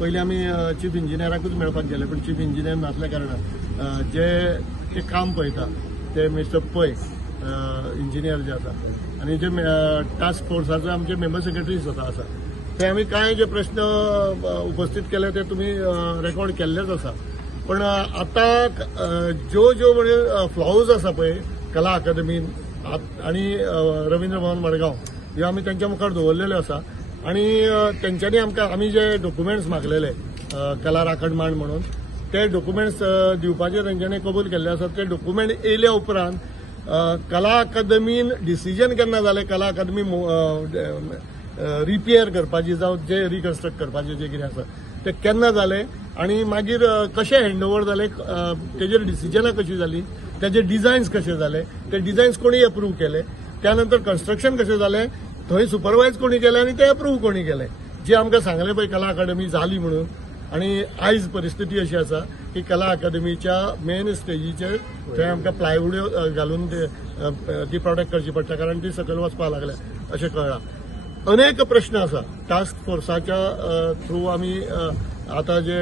पहिले आम्ही चीफ इंजिनियराकूच मेळपाक गेले, पण चीफ इंजिनियर नासल्या कारणान जे काम पळयता ते मिस्टर पै इंजिनियर जे आसा आनी जे टास्क फोर्साचे आमचे मेंबर सेक्रेटरी स्वता आसा ते आमी कांय जे प्रश्न उपस्थित केले ते तुम्ही रेकॉर्ड केल्लेच आसा. पण आता ज्यो म्हणजे फ्लॉज आसा पळय कला अकादमीन आणि रवींद्र भवन मडगांव ह्यो आमी त्यांच्या मुखार दवरलेल्यो आसा. आणि त्यांच्यानी आम्ही जे डॉक्युमेंट्स मागलेले कला राखणमाण म्हणून ते डॉक्युमेंट्स दिवपाचे त्यांच्यानी कबूल केल्ले आसात. ते डॉक्युमेंट येयल्या उपरांत कला अकादमीन डिसिजन केन्ना जालें कला अकादमी रिपेअर करपाची जावं जे रिकन्स्ट्रक्ट करपाचे जे कितें आसा ते केन्ना जालें आणि मागीर कशें हँडओव्हर जालें तेजेर डिसिजनां कशी जाली, तेजे डिझायन्स कशे जाले, ते डिझायन्स कोणी अप्रूव्ह केले, त्यानंतर कन्स्ट्रक्शन कशें जालें, थंय सुपरवायज कोणी केले आणि ते अप्रूव्ह कोणी केले, जे आमकां सांगले पळय कला अकादमी जाली म्हणून. आणि आयज परिस्थिती अशी आसा की कला अकादमीच्या मेन स्टेजीचेर थंय आमकां प्लायवूड घालून ती प्रोटेक्ट करची पडटा कारण ती सकयल वचपाक लागल्या अशें कळ्ळां. अनेक प्रश्न आसा टास्क फोर्साच्या थ्रू आमी आतां जे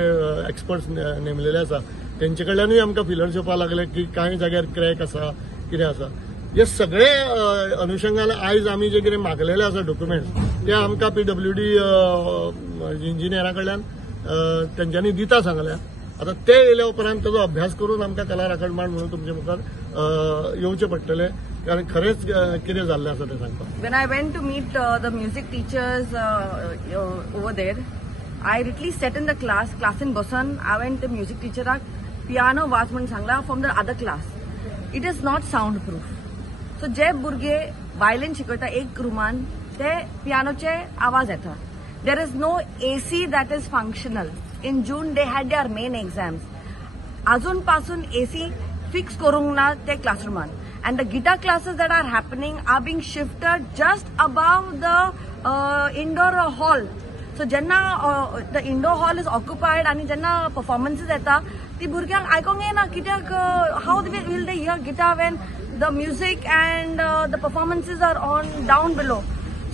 एक्सपर्ट्स नेमलेले आसा तेंचे कडल्यानूय आमकां फिलर्स येवपाक लागले की कांय जाग्यार क्रॅक आसा कितें आसा. हे सगळे अनुषंगान आयज आमी जे कितें मागलेले आसा डॉक्युमेंट्स ते आमकां PWD इंजिनियरा कडल्यान तेंच्यांनी दिता सांगल्या. आता ते येयल्या उपरांत ताजो अभ्यास करून आमकां कला राखणमाण म्हणून तुमचे मुखार येवचें पडटलें कारण खरेंच कितें जाल्लें आसा तें सांगपाक. When I went to meet the music teachers over there, I literally sat in the class in बसन हांवें ते म्युझिक टिचराक पियानो वाच म्हणून सांगला from the other class. It is not sound proof. So जे भुरगे वायलिन शिकयता एक रुमान ते पियानोचे आवाज येता. There is no AC that is functional. In June they had their main exams. अजून पासून AC फिक्स करूंक ना ते क्लासरूमान. And the guitar classes that are happening are being shifted just above the indoor hall. So jenna the indoor hall is occupied and jenna performances येता ती भुरग्यांक आयकोंक येना कित्याक how will they hear guitar when the music and the performances are on down below.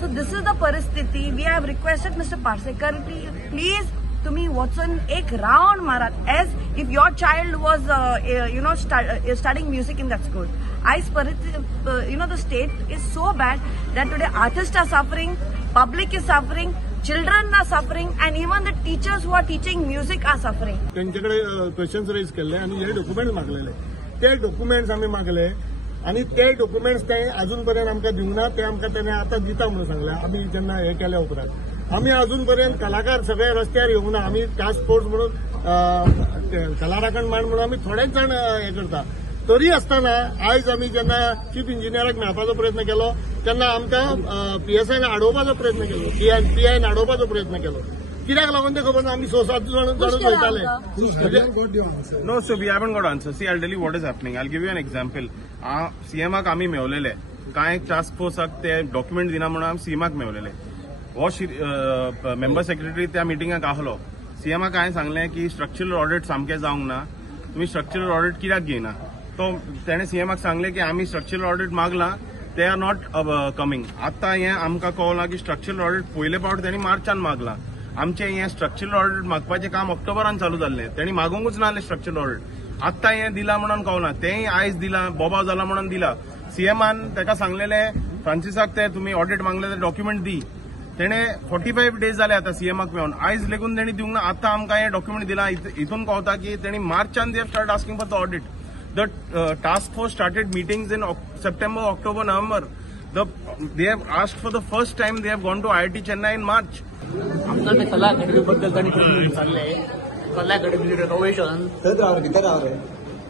So this is the परिस्थिती. We have requested Mr. Parsekar please तुम्ही वचून एक round मारात as if your child was studying music in that school. The state is so bad that today artists are suffering, public is suffering, children are suffering, and even the teachers who are teaching music are suffering. त्यांच्याकडे questions raise केले आणि हे documents मागलेले ते documents आम्ही मागले आणि ते documents ते अजूनपर्यंत आमकां दिवना. ते आमकां त्याने आता दिता म्हणून सांगले. आम्ही जेन्ना हे केल्या उपरांत आम्ही अजूनपर्यंत कलाकार सगळे रस्त्यार येवंक ना. आम्ही टास्क फोर्स म्हणून कला राखणमाण म्हणून आम्ही थोडेच जाण हे करता. तरी आसतना आयज आमी जेन्ना चीफ इंजिनियराक मेळपाचो प्रयत्न केलो तेन्ना आमकां PSIन आडोवपाचो प्रयत्न केलो, PIन आडोवपाचो प्रयत्न केलो. कित्याक लागून ते खबर ना. आमी 6-7 जाण वयताले. No, so we haven't got answer. See, I'll tell you what is happening. I'll give you an example. CMाक आमी मेवलेले कांय टास्क फोर्साक ते डॉक्युमेंट दिना म्हणून आमी CMाक मेवलेले. हो मेंबर सेक्रेटरी त्या मिटिंगाक आहलो. CMाक हांवें सांगलें की स्ट्रक्चरल ऑडिट सामकें जावंक ना, तुम्ही स्ट्रक्चरल ऑडिट कित्याक घेयना. तो तेणे CMाक सांगले की आमी स्ट्रक्चरल ऑडिट मागला, दे आर नॉट कमिंग. आतां हें आमकां कळना की स्ट्रक्चरल ऑडिट पयले फावट तेणी मार्चान मागला. आमचें हें स्ट्रक्चरल ऑडिट मागपाचें काम ऑक्टोबरान चालू जाल्लें. तेणी मागोंकूच नासलें स्ट्रक्चरल ऑडिट. आत्तां हें दिलां म्हणून कळना. तेंय आयज दिलां, बोबाव जाला म्हणून दिलां. CMान ताका सांगलेलें फ्रांसिसाक ते तुमी ऑडिट मागले ते डॉक्युमेंट दी. तेणे 45 डेज जाले आता CMाक मेळून. आयज लेगून तेणी दिवंक ना. आतां आमकां हें डॉक्युमेंट दिलां. हितून कळटा की तेणी मार्चान they start asking for the audit. The task force started meetings in September, October, November. They have asked for the first time. They have gone to IIT Chennai in March. आमकां ते कला academy बद्दल तांणी प्रश्न विचारले. कला academy renovation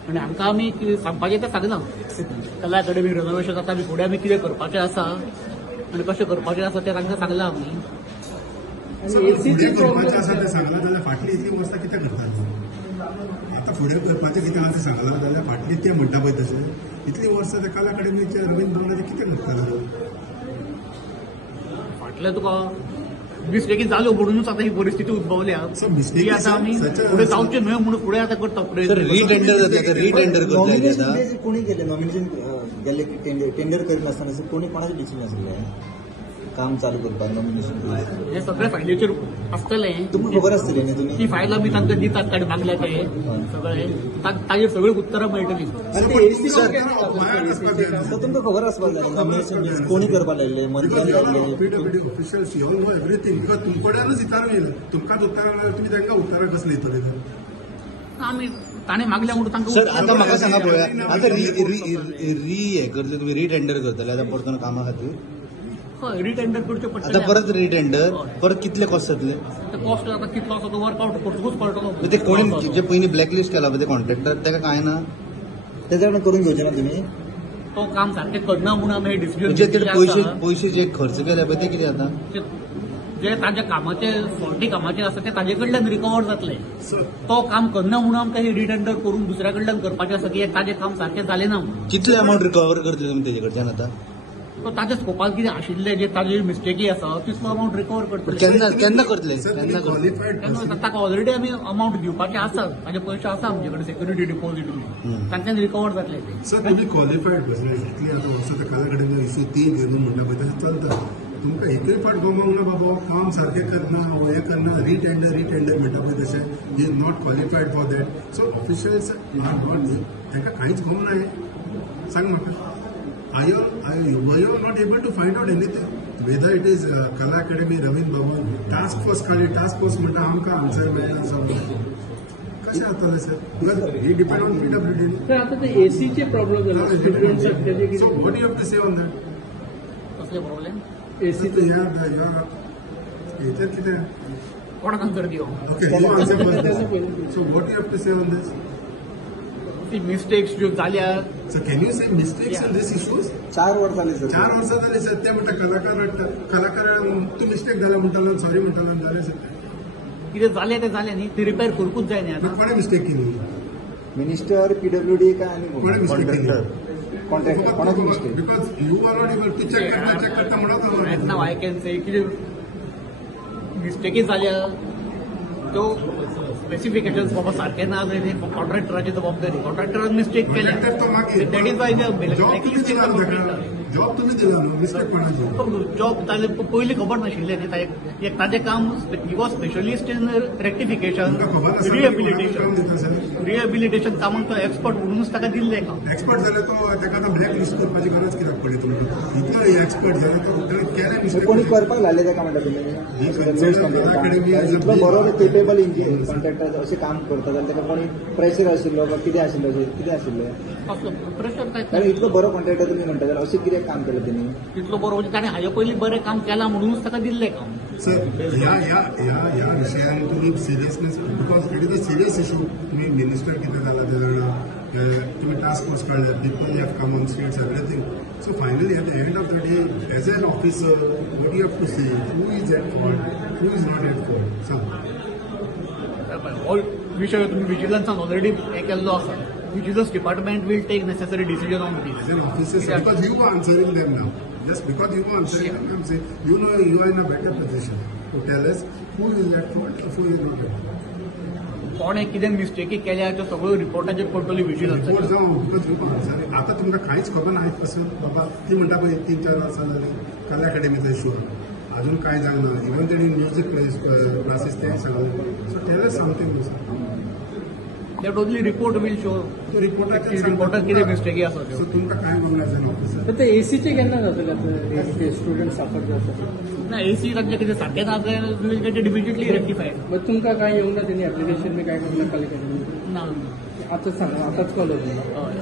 आनी आमकां आमी सांगपाचें तें सांगना. कला अकॅडमी रिनोव्हेशन जाता आमी फुडें आमी कितें करपाचें आसा आनी कशें करपाचें आसा तें तांकां सांगलां आमी. करपाचें आसा तें सांगलां जाल्यार फाटली इतली वर्सां कितें करतात. आता फुडें करपाचें कितें आहा तें सांगलां जाल्यार फाटली तें म्हणटा पळय तशें इतलीं वर्सां ते कला अकॅडमीचे रवींद्र भवनाचें कितें करतालो. फाटलें तुका मिस्टेकी जाल्यो म्हणूनच आतां ही परिस्थिती उद्भवल्या. मिस्टेकी आतां आमी फुडें जावचें न्हय म्हणून फुडें आतां करता रिटेंडर कोणी केले नॉमिनेशन गेले टेंडर करीनासतना कोणी कोणाचें डिसिजन आसलें. काम चालू करपाक नॉमिनेशन हे सगळे फायलीचेर आसतले तुमकां खबर आसतली न्ही तुमी ती फायल आमी तांकां दितात ताणें मागल्या ते सगळे ताजेर सगळी उत्तरां मेळटली तर तुमकां खबर आसपाक जाय नॉमिनेशन कोणी करपाक लायिल्ले मंत्र्यान लायिल्ले PWD officials you know everything because तुमकडेनच उतार येयला तुमकांच उतार मेळ्ळ्यार तुमी तांकां उतारां कसले दितले तर आमी ताणें मागल्या म्हणून तांकां सर आता म्हाका सांगा पळोवया आता हे करतले तुमी रिटेंडर करतले आतां परतून कामा खातीर हय रिटेंडर करचें आता पडटलें परत रिटेंडर परत कितले कॉस्ट जातले ते कॉस्ट आतां कितलो आसा तो वर्कआउट करतकूच कळटलो ते कोणी जे पयलीं ब्लॅकलिस्ट केला पळय ते कॉन्ट्रॅक्टर ताका कांय ना तेजे कडल्यान करून घेवचे ना तुमी तो काम सारकें करना म्हणून आमी डिसिजन म्हणजे ते पयशे जे खर्च केले पळय ते कितें जाता जे ताजे कामाचे फॉल्टी कामाचे आसा ते ताजे कडल्यान रिकवर जातले सर तो काम करना म्हणून आमकां हे रिटेंडर करून दुसऱ्या कडल्यान करपाचें आसा की ताजें काम सारकें जालें ना म्हणून कितले अमावंट रिकवर करतले तुमी तेजे कडच्यान आतां तो ताज्या स्कोपान कितें आशिल्ले जे ताजे मिस्टेकी आसा तितलो अमावंट रिकवर करतले केन्ना करतले सर केन्ना करतले क्वालिफाईड तेन्ना ताका ऑलरेडी आमी अमावंट दिवपाचे आसा ताजे पयशे आसा आमचे कडेन सेक्युरिटी डिपॉझिट तांच्यान रिकवर जातले ते सर तुम्ही क्वालिफाईड पर्सन इतली आता वर्सां त्या कला कडेन इशू 3 घेऊन म्हणटा पळय तशें चलता तुमकां एकूय फावट गमोंक ना बाबा काम सारकें करना हें करना रिटेंडर म्हणटा पळय तशें he is not qualified for that so officials are not तांकां कांयच गम ना हें सांग म्हाका were you not able to find out anything? Whether it is Kala Academy, Ravin Bhavan, task force म्हणटा आमकां आन्सर मेळना समज कशें जातलें सर बिकॉज ही डिपेंड ऑन पीडब्ल्यूडी तर आता ते एसीचे प्रॉब्लेम झाले students so what you have to say on that कसले प्रॉब्लेम एसीचे हेचेर कितें कोणाक आन्सर दिवं okay you answer so what you have to say on this ती मिस्टेक्स ज्यो जाल्या so can you say mistakes in this issues 4 वर्सां जाली सर 4 वर्सां जाली सर ते म्हणटा कलाकार तूं मिस्टेक जाला म्हणटालो सॉरी म्हणटालो जालें सर कितें जालें तें जालें न्ही ती रिपेर करूंकूच जाय न्ही आतां कोणें मिस्टेक केली मिनिस्टर पीडब्ल्यूडी काय आणि कोणें मिस्टेक केली कॉन्ट्रॅक्टर कोणाची mistake because you are not able to check करता म्हणत रायट नाव आय कॅन से कितें मिस्टेकी जाल्या त्यो स्पेसिफिकेशन्स बाबा सारखे ना जाय कॉन्ट्रॅक्टराची जबाबदारी कॉन्ट्रॅक्टरान मिस्टेक केल्या कॉन्ट्रॅक्टर तो मागीर दॅट इज वाय जॉब तुम्ही दिला न्हू मिस्टेक कोणाची जॉब ताजे पयलीं खबर नाशिल्लें न्ही ताजें काम he was specialist in rectification तुमकां खबर आसा रिहेबिलिटेशन दिता सर रिहेबिलिटेशन कामाक तो एक्सपर्ट म्हणूनच ताका दिल्लें काम एक्सपर्ट जाल्यार तो ताका आतां ब्लॅक लिस्ट करपाची गरज कित्याक पडली तुमकां इतलो एक्सपर्ट जाल्यार तो केलें मिस्टेक कोणी करपाक लायले त्या कामाक तुम्ही इतलो बरो केपेबल इंजिनियर कॉन्ट्रॅक्टर अशें काम करता जाल्यार ताका कोणी प्रेशर आशिल्लो वा कितें आशिल्लें प्रेशर काय कारण इतलो बरो कॉन्ट्रॅक्टर तुमी म्हणटा जाल्यार अशें कितें काम केलें तेणी तितलो बरो म्हणजे ताणें हाजे पयलीं बरें काम केलां म्हणूनच ताका दिल्लें काम सर ह्या विशयान तुम्ही seriousness because it is a serious issue तुम्ही मिनिस्टर कितें जाला ते जाणा तुम्ही टास्क फोर्स काढल्या people have come on streets everything so finally at the end of the day as an officer what you have to see who is at fault who is not at fault सांग हो विशय तुम्ही विजिलन्सान already हे केल्लो आसा vigilance department will take necessary decision on this as an officer, because you are answering them now. Just because you are answering them, I'm saying, you know you are in a better position to tell us who is at fault or who is not at fault. कोणे कितें मिस्टेकी केल्या त्यो सगळ्यो रिपोर्टाचेर पडटल्यो report vigilance जावं because you R answering. आता तुमकां कांयच खबर ना आयज पासून बाबा ती म्हणटा पळय 3-4 वर्सां जाली कला अकॅडमीचो इशू अजून कांय जायना इवन तेणी म्युझिक क्लासीस ते सांगले so tell us something that only report will show रिपोर्टार कितें मिस्टेकी आसा त्यो सो तुमकां कांय गमना एज एन ऑफिसर तर ते एसीचे केन्ना जातले स्टुडंट साफर जातात ना एसी तांचें कितें सारकें ना जाल्यार वील गेट इट इमिजिएटली रेक्टिफायड मग तुमकां काय येऊंक ना त्यांनी ऍप्लिकेशन बी काय करना कॉलेज ना आताच सांगा आताच कॉल हय हय